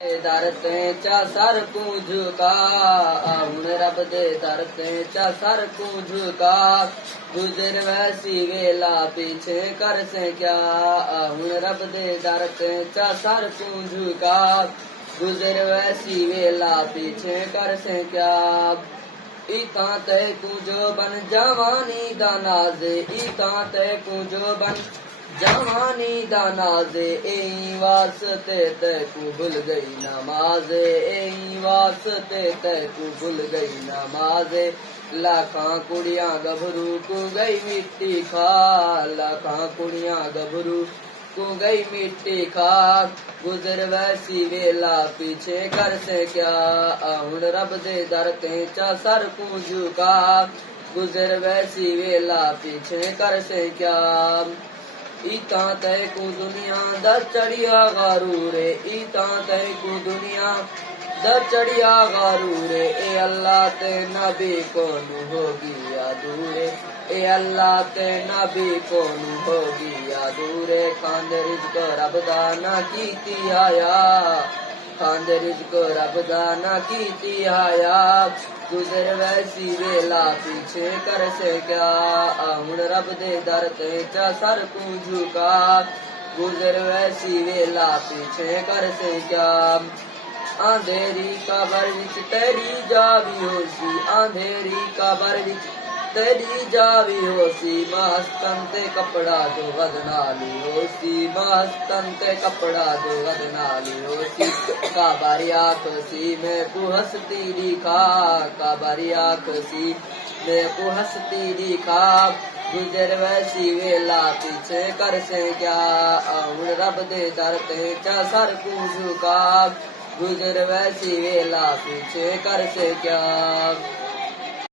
दर ते चा सर को झुका हुण रब दे दर ते चा सर को झुका गुजर वैसी वेला पीछे कर से क्या हुण रब दे दर ते चा सर को झुका गुजर वैसी वेला पीछे कर से क्या इता तय कुजो बन जवानी दा नाज़े इता तय कुजो बन जवानी दा नाज़े एई वास्ते तैकू भूल गई नमाज़े एई वास्ते तैकू भूल गई नमाज़े लाखां कुड़ियां गभरू को गई मिट्टी खा लाखां कुड़ियां गभरू को गई मिट्टी खा गुजर वैसी वेला पीछे कर से क्या हुण रब दे दर ते चा सर को झुका गुजर वैसी वेला पीछे कर से क्या इता तय को दुनिया दा चढ़िया गारूरे इता तय को दुनिया दा चढ़िया गारूरे ए अल्लाह ते नबी कौन होगी यादूरे ए अल्लाह ते नबी कौन होगी यादूरे खांदे रिज़्क़ रब दा ना कीती आया खांदे रिज़्क़ रब दा ना कीती आया गुजर वैसी वेला पीछे कर से क्या हुण रब दे दर ते चा सर को झुका गुजर वैसी वेला पीछे कर से क्या आंधेरी कबर विच तेरी जावी होसी आंधेरी कबर विच तेरी जावी होसी मस्तन ते कपड़ा जो गदनाली होसी मस्तन ते कपड़ा जो गदनाली होसी काबारी आँख सी मैं को हंसती दिखा काबारी आँख सी मैं को हंसती दिखा गुजर वैसी वेला पीछे कर से क्या हुण रब दे दर ते चा सर को झुका गुजर वैसी वेला पीछे कर से क्या।